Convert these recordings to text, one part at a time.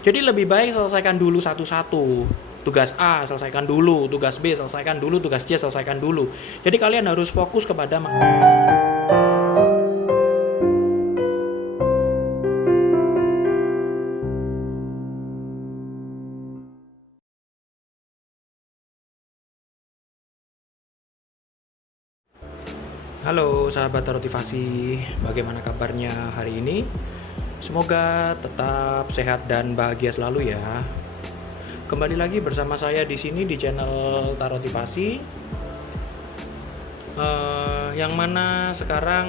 Jadi lebih baik selesaikan dulu satu-satu. Tugas A selesaikan dulu, tugas B selesaikan dulu, tugas C selesaikan dulu. Jadi kalian harus fokus kepada. Halo sahabat Tarotivasi, bagaimana kabarnya hari ini? Semoga tetap sehat dan bahagia selalu ya. Kembali lagi bersama saya di sini di channel Tarotivasi, yang mana sekarang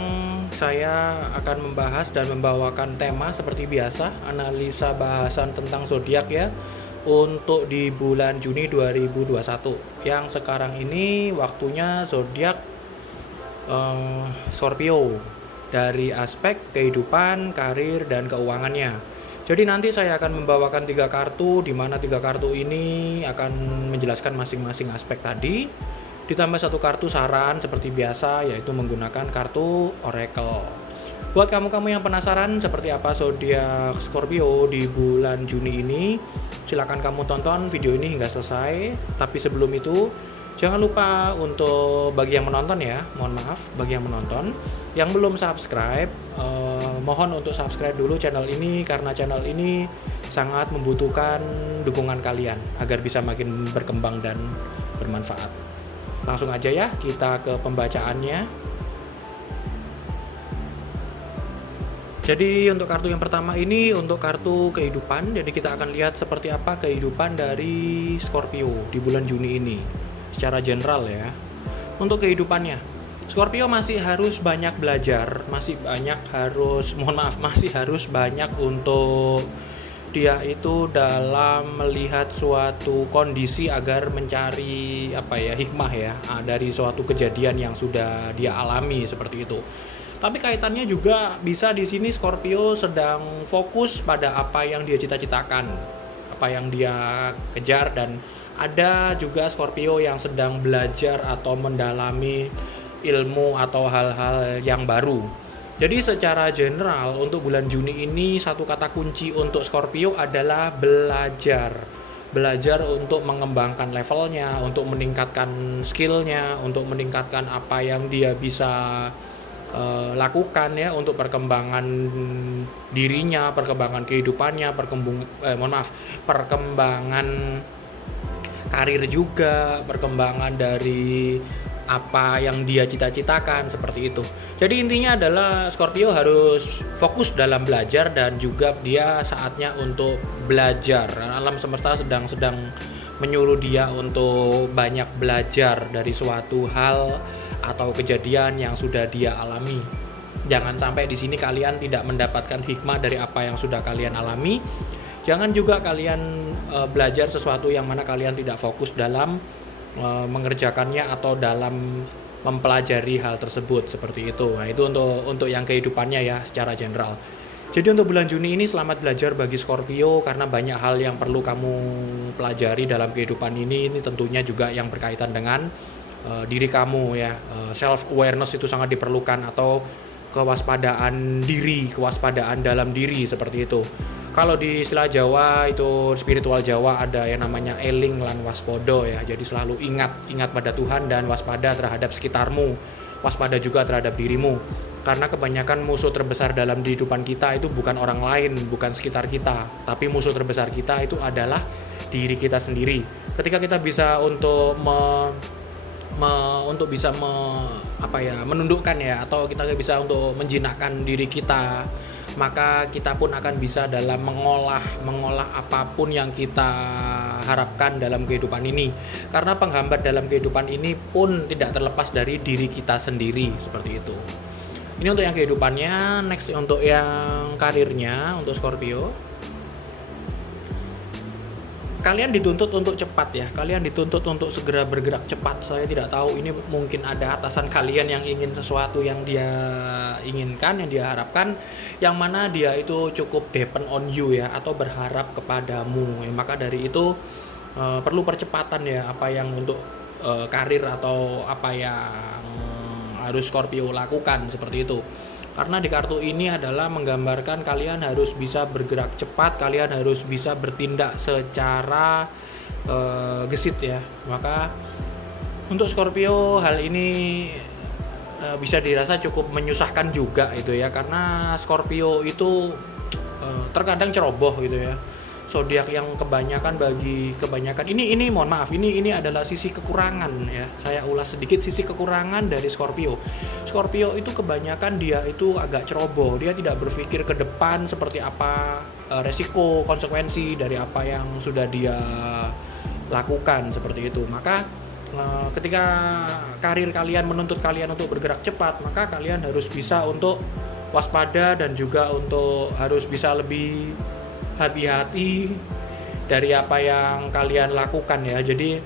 saya akan membahas dan membawakan tema seperti biasa, analisa bahasan tentang zodiak ya, untuk di bulan Juni 2021. Yang sekarang ini waktunya zodiak Scorpio dari aspek kehidupan, karir, dan keuangannya. Jadi nanti saya akan membawakan 3 kartu, di mana 3 kartu ini akan menjelaskan masing-masing aspek tadi. Ditambah 1 kartu saran seperti biasa, yaitu menggunakan kartu Oracle. Buat kamu-kamu yang penasaran seperti apa zodiak Scorpio di bulan Juni ini, silakan kamu tonton video ini hingga selesai. Tapi sebelum itu, jangan lupa untuk bagi yang menonton ya, mohon maaf bagi yang menonton yang belum subscribe, mohon untuk subscribe dulu channel ini karena channel ini sangat membutuhkan dukungan kalian agar bisa makin berkembang dan bermanfaat. Langsung aja ya kita ke pembacaannya. Jadi untuk kartu yang pertama ini untuk kartu kehidupan, jadi kita akan lihat seperti apa kehidupan dari Scorpio di bulan Juni ini. Secara general ya, untuk kehidupannya Scorpio masih harus banyak belajar, masih harus banyak untuk dia itu dalam melihat suatu kondisi agar mencari hikmah ya dari suatu kejadian yang sudah dia alami seperti itu. Tapi kaitannya juga bisa di sini Scorpio sedang fokus pada apa yang dia cita-citakan, apa yang dia kejar, dan ada juga Scorpio yang sedang belajar atau mendalami ilmu atau hal-hal yang baru. Jadi secara general untuk bulan Juni ini satu kata kunci untuk Scorpio adalah belajar. Belajar untuk mengembangkan levelnya, untuk meningkatkan skillnya, untuk meningkatkan apa yang dia bisa lakukan ya untuk perkembangan dirinya, perkembangan kehidupannya, perkembangan karir juga, perkembangan dari apa yang dia cita-citakan seperti itu. Jadi intinya adalah Scorpio harus fokus dalam belajar dan juga dia saatnya untuk belajar. Alam semesta sedang menyuruh dia untuk banyak belajar dari suatu hal atau kejadian yang sudah dia alami. Jangan sampai di sini kalian tidak mendapatkan hikmah dari apa yang sudah kalian alami. Jangan juga kalian belajar sesuatu yang mana kalian tidak fokus dalam mengerjakannya atau dalam mempelajari hal tersebut seperti itu. Nah, itu untuk yang kehidupannya ya secara general. Jadi untuk bulan Juni ini selamat belajar bagi Scorpio karena banyak hal yang perlu kamu pelajari dalam kehidupan ini. Ini tentunya juga yang berkaitan dengan diri kamu ya. Self awareness itu sangat diperlukan, atau kewaspadaan diri, kewaspadaan dalam diri seperti itu. Kalau di istilah Jawa itu spiritual Jawa ada yang namanya eling lan waspodo ya. Jadi selalu ingat pada Tuhan dan waspada terhadap sekitarmu. Waspada juga terhadap dirimu. Karena kebanyakan musuh terbesar dalam kehidupan kita itu bukan orang lain, bukan sekitar kita, tapi musuh terbesar kita itu adalah diri kita sendiri. Ketika kita bisa untuk menundukkan ya, atau kita bisa untuk menjinakkan diri kita, maka kita pun akan bisa dalam mengolah apapun yang kita harapkan dalam kehidupan ini. Karena penghambat dalam kehidupan ini pun tidak terlepas dari diri kita sendiri seperti itu. Ini untuk yang kehidupannya. Next untuk yang karirnya untuk Scorpio. Kalian dituntut untuk cepat ya, kalian dituntut untuk segera bergerak cepat. Saya tidak tahu, ini mungkin ada atasan kalian yang ingin sesuatu yang dia inginkan, yang dia harapkan, yang mana dia itu cukup depend on you ya, atau berharap kepadamu ya. Maka dari itu perlu percepatan ya, apa yang untuk karir atau apa yang harus Scorpio lakukan seperti itu. Karena di kartu ini adalah menggambarkan kalian harus bisa bergerak cepat, kalian harus bisa bertindak secara gesit ya. Maka untuk Scorpio hal ini bisa dirasa cukup menyusahkan juga itu ya, karena Scorpio itu terkadang ceroboh gitu ya. Zodiak yang kebanyakan ini mohon maaf, ini adalah sisi kekurangan ya. Saya ulas sedikit sisi kekurangan dari Scorpio. Scorpio itu kebanyakan dia itu agak ceroboh. Dia tidak berpikir ke depan seperti apa resiko, konsekuensi dari apa yang sudah dia lakukan seperti itu. Maka ketika karir kalian menuntut kalian untuk bergerak cepat, maka kalian harus bisa untuk waspada dan juga untuk harus bisa lebih hati-hati dari apa yang kalian lakukan ya. Jadi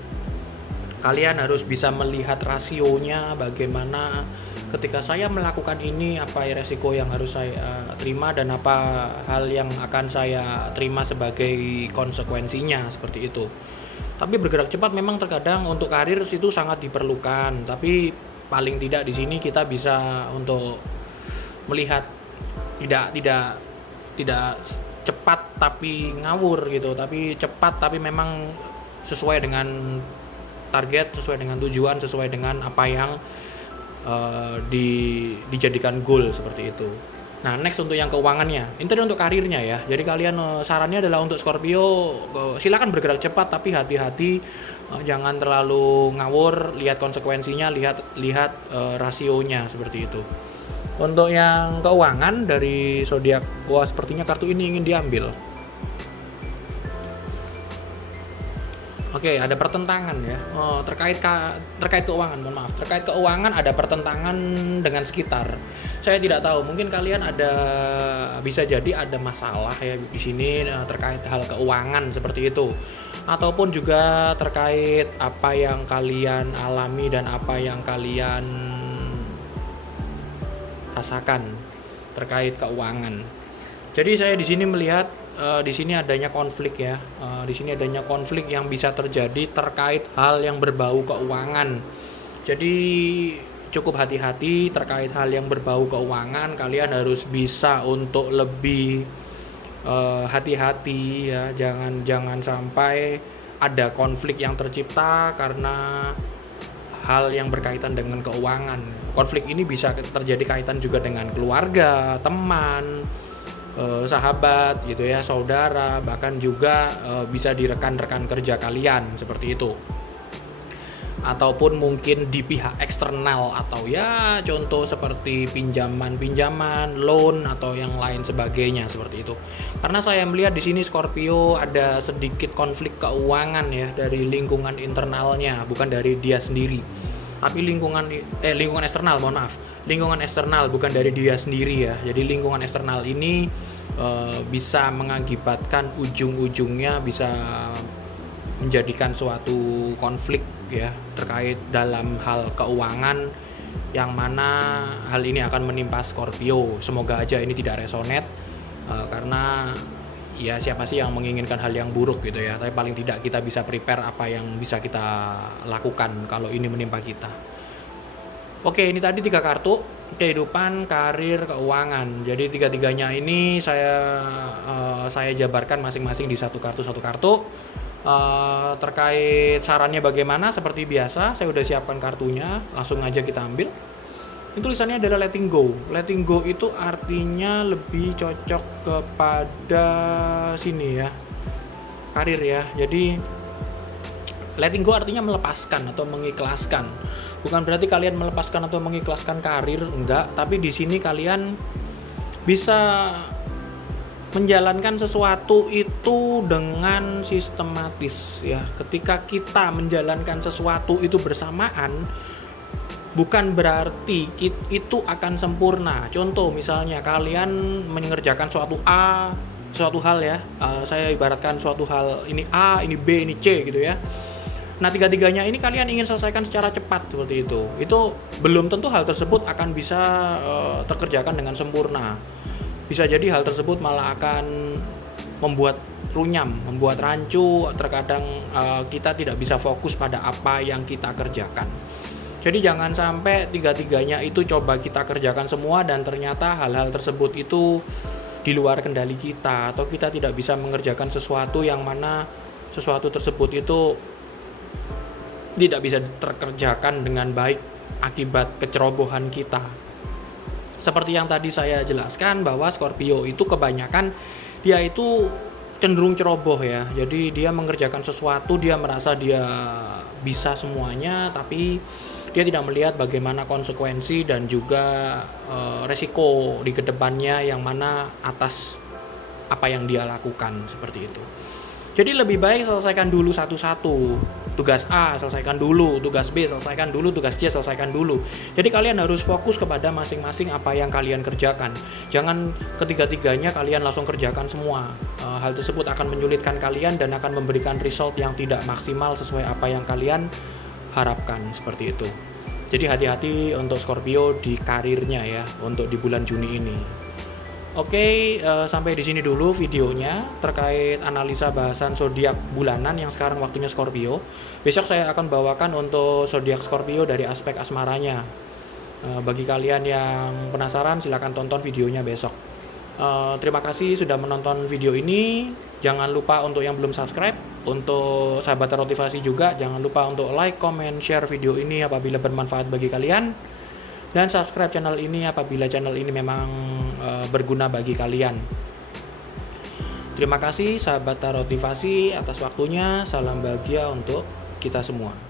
kalian harus bisa melihat rasionya, bagaimana ketika saya melakukan ini, apa resiko yang harus saya terima dan apa hal yang akan saya terima sebagai konsekuensinya, seperti itu. Tapi bergerak cepat memang terkadang untuk karir itu sangat diperlukan, tapi paling tidak di sini kita bisa untuk melihat tidak cepat tapi ngawur gitu, tapi cepat tapi memang sesuai dengan target, sesuai dengan tujuan, sesuai dengan apa yang dijadikan goal, seperti itu. Nah, next untuk yang keuangannya. Ini tadi untuk karirnya ya. Jadi kalian sarannya adalah untuk Scorpio silakan bergerak cepat tapi hati-hati, jangan terlalu ngawur, lihat konsekuensinya, lihat rasionya, seperti itu. Untuk yang keuangan dari zodiak, wah sepertinya kartu ini ingin diambil. Oke, ada pertentangan ya. Terkait keuangan, mohon maaf. Terkait keuangan ada pertentangan dengan sekitar. Saya tidak tahu, mungkin kalian bisa jadi ada masalah ya di sini terkait hal keuangan seperti itu. Ataupun juga terkait apa yang kalian alami dan apa yang kalian rasakan terkait keuangan. Jadi saya di sini melihat di sini adanya konflik ya. Di sini adanya konflik yang bisa terjadi terkait hal yang berbau keuangan. Jadi cukup hati-hati terkait hal yang berbau keuangan. Kalian harus bisa untuk lebih hati-hati ya. Jangan sampai ada konflik yang tercipta karena hal yang berkaitan dengan keuangan. Konflik ini bisa terjadi kaitan juga dengan keluarga, teman, sahabat gitu ya, saudara, bahkan juga bisa di rekan-rekan kerja kalian, seperti itu. Ataupun mungkin di pihak eksternal, atau ya contoh seperti pinjaman, loan atau yang lain sebagainya, seperti itu. Karena saya melihat di sini Scorpio ada sedikit konflik keuangan ya dari lingkungan internalnya, bukan dari dia sendiri. Tapi lingkungan eksternal, mohon maaf. Lingkungan eksternal bukan dari dia sendiri ya. Jadi lingkungan eksternal ini bisa mengakibatkan ujung-ujungnya bisa menjadikan suatu konflik ya terkait dalam hal keuangan, yang mana hal ini akan menimpa Scorpio. Semoga aja ini tidak resonate karena ya siapa sih yang menginginkan hal yang buruk gitu ya. Tapi paling tidak kita bisa prepare apa yang bisa kita lakukan kalau ini menimpa kita. Oke, ini tadi 3 kartu kehidupan, karir, keuangan. Jadi 3-tiganya ini saya jabarkan masing-masing di satu kartu. Terkait sarannya bagaimana, seperti biasa saya udah siapkan kartunya, langsung aja kita ambil. Ini tulisannya adalah letting go. Letting go itu artinya lebih cocok kepada sini ya, karir ya. Jadi letting go artinya melepaskan atau mengikhlaskan. Bukan berarti kalian melepaskan atau mengikhlaskan karir, enggak. Tapi di sini kalian bisa menjalankan sesuatu itu dengan sistematis ya. Ketika kita menjalankan sesuatu itu bersamaan, bukan berarti itu akan sempurna. Contoh misalnya kalian mengerjakan suatu hal ya, saya ibaratkan suatu hal ini A, ini B, ini C gitu ya. Nah 3-tiganya ini kalian ingin selesaikan secara cepat seperti itu. Itu belum tentu hal tersebut akan bisa terkerjakan dengan sempurna. Bisa jadi hal tersebut malah akan membuat runyam, membuat rancu. Terkadang kita tidak bisa fokus pada apa yang kita kerjakan. Jadi jangan sampai tiga-tiganya itu coba kita kerjakan semua dan ternyata hal-hal tersebut itu di luar kendali kita, atau kita tidak bisa mengerjakan sesuatu yang mana sesuatu tersebut itu tidak bisa terkerjakan dengan baik akibat kecerobohan kita. Seperti yang tadi saya jelaskan bahwa Scorpio itu kebanyakan dia itu cenderung ceroboh ya. Jadi dia mengerjakan sesuatu, dia merasa dia bisa semuanya, tapi dia tidak melihat bagaimana konsekuensi dan juga resiko di kedepannya yang mana atas apa yang dia lakukan, seperti itu. Jadi lebih baik selesaikan dulu satu-satu. Tugas A selesaikan dulu, tugas B selesaikan dulu, tugas C selesaikan dulu. Jadi kalian harus fokus kepada masing-masing apa yang kalian kerjakan. Jangan ketiga-tiganya kalian langsung kerjakan semua. Hal tersebut akan menyulitkan kalian dan akan memberikan result yang tidak maksimal sesuai apa yang kalian harapkan, seperti itu. Jadi hati-hati untuk Scorpio di karirnya ya, untuk di bulan Juni ini. Oke, sampai di sini dulu videonya terkait analisa bahasan zodiak bulanan yang sekarang waktunya Scorpio. Besok saya akan bawakan untuk zodiak Scorpio dari aspek asmaranya. Bagi kalian yang penasaran, silakan tonton videonya besok. Terima kasih sudah menonton video ini. Jangan lupa untuk yang belum subscribe, untuk sahabat termotivasi juga, jangan lupa untuk like, comment, share video ini apabila bermanfaat bagi kalian. Dan subscribe channel ini apabila channel ini memang berguna bagi kalian. Terima kasih sahabat termotivasi atas waktunya. Salam bahagia untuk kita semua.